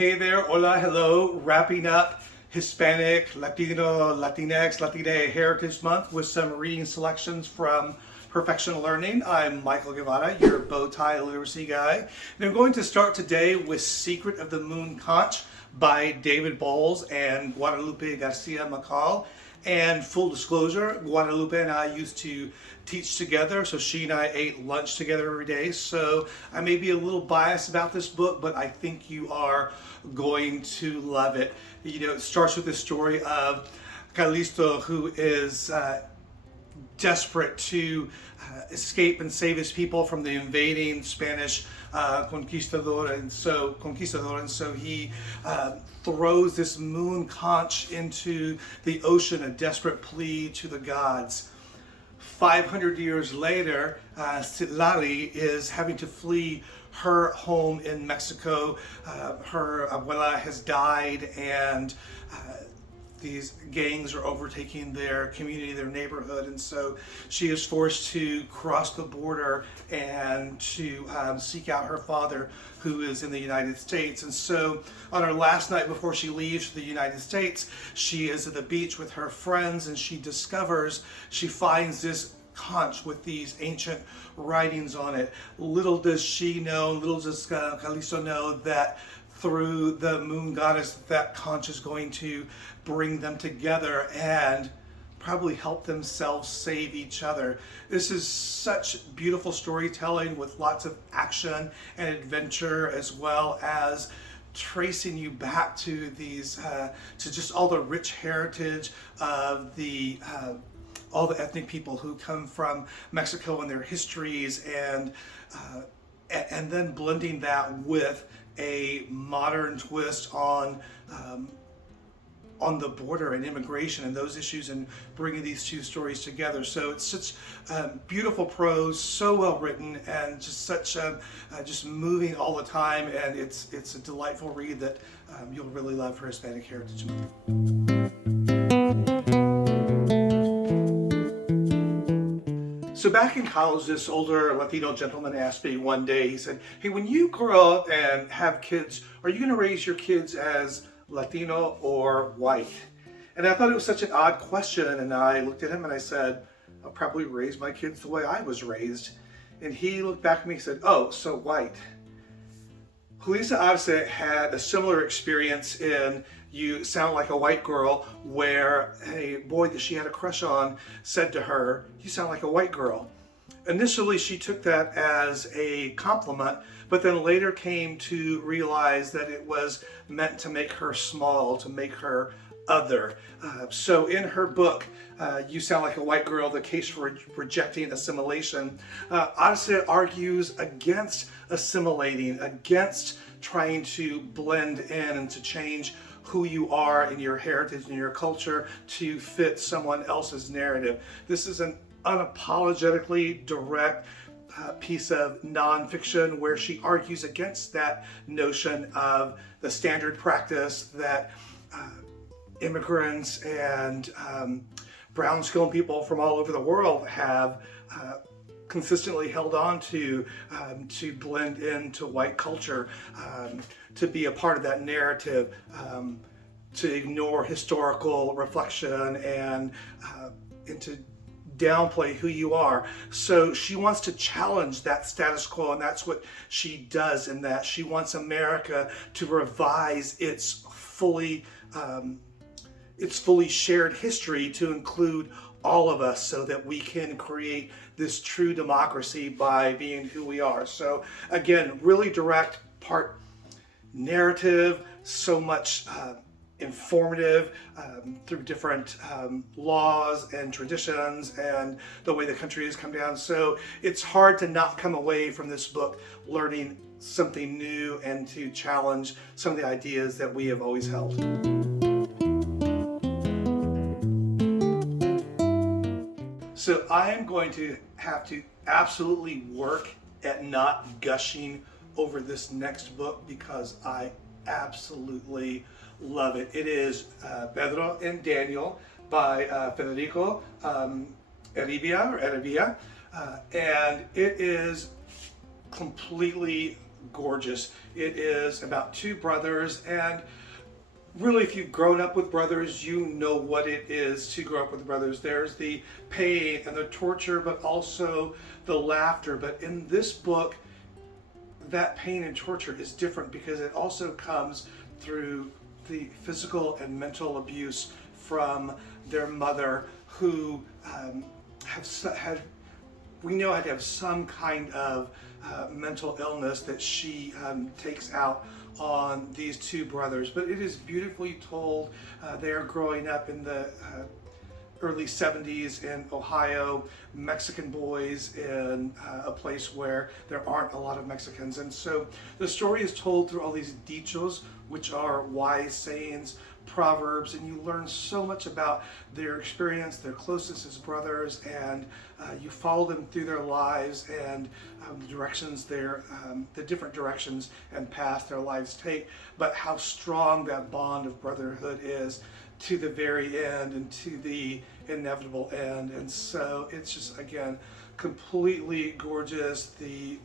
Hey there, hola, hello, wrapping up Hispanic, Latino, Latinx, Latina Heritage Month with some reading selections from PerfectionLearning. I'm Michael Guevara, your bow tie literacy guy. And I'm going to start today with Secret of the Moon Conch by David Bowles and Guadalupe Garcia Macal. And full disclosure, Guadalupe and I used to teach together, so she and I ate lunch together every day. So I may be a little biased about this book, but I think you are going to love it. You know, it starts with the story of Calixto, who is desperate to escape and save his people from the invading Spanish conquistador, and so he throws this moon conch into the ocean, a desperate plea to the gods. 500 years later, Citlali is having to flee her home in Mexico. Her abuela has died, and these gangs are overtaking their community, their neighborhood, and so she is forced to cross the border and to seek out her father, who is in the United States. And so on her last night before she leaves for the United States, she is at the beach with her friends, and she finds this conch with these ancient writings on it. Little does she know, little does Calixto know, that through the moon goddess, that conch is going to bring them together and probably help themselves save each other. This is such beautiful storytelling with lots of action and adventure, as well as tracing you back to these, to just all the rich heritage of all the ethnic people who come from Mexico and their histories, and then blending that with a modern twist on the border and immigration and those issues, and bringing these two stories together. So it's such beautiful prose, so well written, and just such just moving all the time. And it's a delightful read that you'll really love for Hispanic Heritage Month. So back in college, this older Latino gentleman asked me one day, he said, "Hey, when you grow up and have kids, are you going to raise your kids as Latino or white?" And I thought it was such an odd question, and I looked at him and I said, "I'll probably raise my kids the way I was raised." And he looked back at me and said, "Oh, so white." Julissa Arce had a similar experience in You Sound Like a White Girl, where a boy that she had a crush on said to her, "You sound like a white girl." Initially, she took that as a compliment, but then later came to realize that it was meant to make her small, to make her other. So in her book, You Sound Like a White Girl, The Case for Rejecting Assimilation, Arce argues against assimilating, against trying to blend in and to change who you are in your heritage and your culture to fit someone else's narrative. This is an unapologetically direct piece of nonfiction where she argues against that notion of the standard practice that immigrants and brown-skinned people from all over the world have consistently held on to blend into white culture, to be a part of that narrative, to ignore historical reflection, and to downplay who you are. So she wants to challenge that status quo, and that's what she does in that. She wants America to revise its fully shared history to include all of us, so that we can create this true democracy by being who we are. So again, really direct, part narrative, so much informative through different laws and traditions and the way the country has come down. So it's hard to not come away from this book learning something new and to challenge some of the ideas that we have always held. So I am going to have to absolutely work at not gushing over this next book, because I absolutely love it. It is Pedro and Daniel by Federico Eribia, and it is completely gorgeous. It is about two brothers, and really, if you've grown up with brothers, you know what it is to grow up with brothers. There's the pain and the torture, but also the laughter. But in this book, that pain and torture is different because it also comes through the physical and mental abuse from their mother, who had, we know, had to have some kind of mental illness that she takes out on these two brothers. But it is beautifully told. They are growing up in the early 70s in Ohio, Mexican boys in a place where there aren't a lot of Mexicans. And so the story is told through all these dichos, which are wise sayings, proverbs, and you learn so much about their experience, their closeness as brothers, and you follow them through their lives and the directions the different directions and paths their lives take, but how strong that bond of brotherhood is to the very end and to the inevitable end. And so it's just, again, completely gorgeous.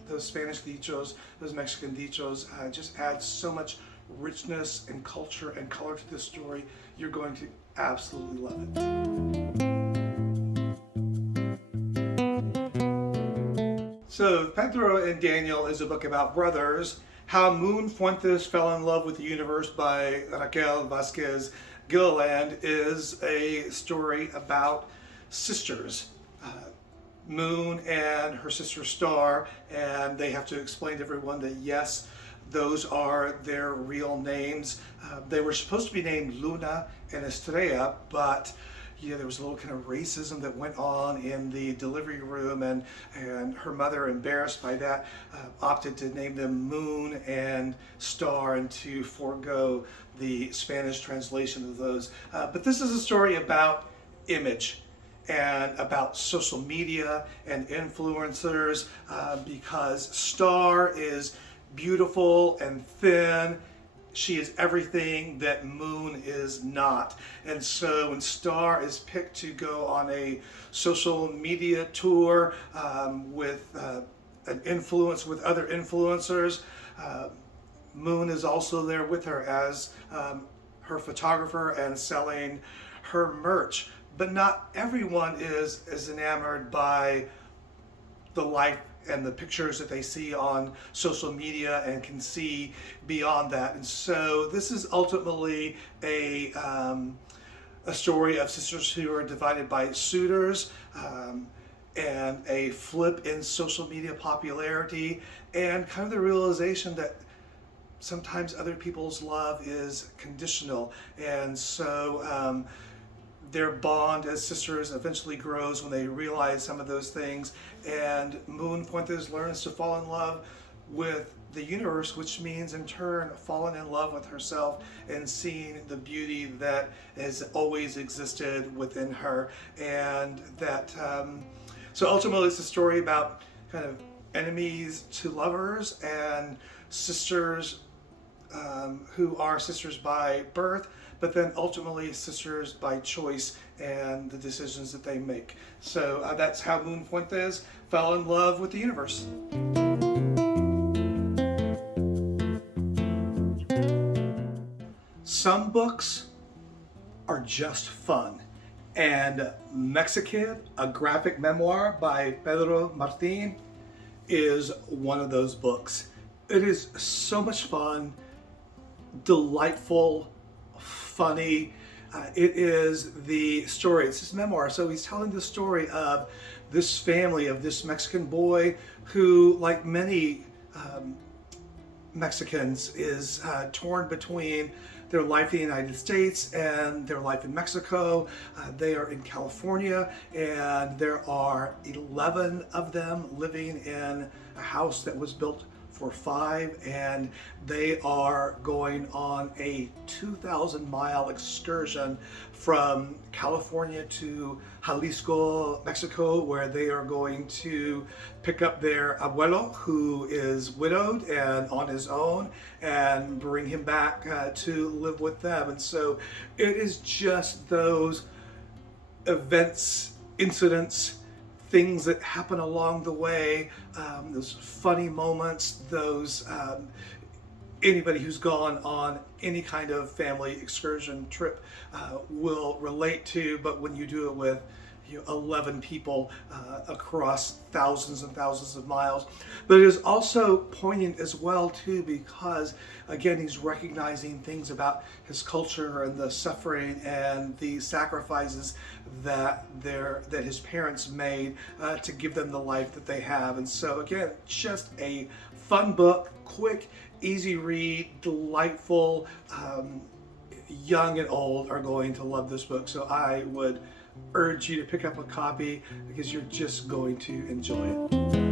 Those Spanish dichos, those Mexican dichos, just add so much richness and culture and color to this story. You're going to absolutely love it. So Pedro and Daniel is a book about brothers. How Moon Fuentes Fell in Love with the Universe by Raquel Vasquez Gilliland is a story about sisters. Moon and her sister Star, and they have to explain to everyone that yes, those are their real names. They were supposed to be named Luna and Estrella, but there was a little kind of racism that went on in the delivery room, and her mother, embarrassed by that, opted to name them Moon and Star and to forego the Spanish translation of those. But this is a story about image and about social media and influencers, because Star is beautiful and thin. She is everything that Moon is not. And so when Star is picked to go on a social media tour with an influence with other influencers, Moon is also there with her as her photographer and selling her merch. But not everyone is as enamored by the life and the pictures that they see on social media and can see beyond that. And so this is ultimately a story of sisters who are divided by suitors, and a flip in social media popularity, and kind of the realization that sometimes other people's love is conditional. And so their bond as sisters eventually grows when they realize some of those things, and Moon Fuentes learns to fall in love with the universe, which means in turn falling in love with herself and seeing the beauty that has always existed within her. And that so ultimately it's a story about kind of enemies to lovers and sisters who are sisters by birth, but then ultimately sisters by choice and the decisions that they make. So that's how Moon Fuentes fell in love with the universe. Some books are just fun, and Mexikid, a graphic memoir by Pedro Martin, is one of those books. It is so much fun, delightful, funny. It is the story, it's his memoir, so he's telling the story of this family, of this Mexican boy who, like many Mexicans, is torn between their life in the United States and their life in Mexico. They are in California, and there are 11 of them living in a house that was built for 5, and they are going on a 2,000-mile excursion from California to Jalisco, Mexico, where they are going to pick up their abuelo, who is widowed and on his own, and bring him back to live with them. And so it is just those events, incidents, things that happen along the way, those funny moments, those anybody who's gone on any kind of family excursion trip will relate to. But when you do it with 11 people across thousands and thousands of miles. But it is also poignant as well too, because again, he's recognizing things about his culture and the suffering and the sacrifices that his parents made to give them the life that they have. And so again, just a fun book, quick, easy read, delightful. Young and old are going to love this book. So I would urge you to pick up a copy because you're just going to enjoy it.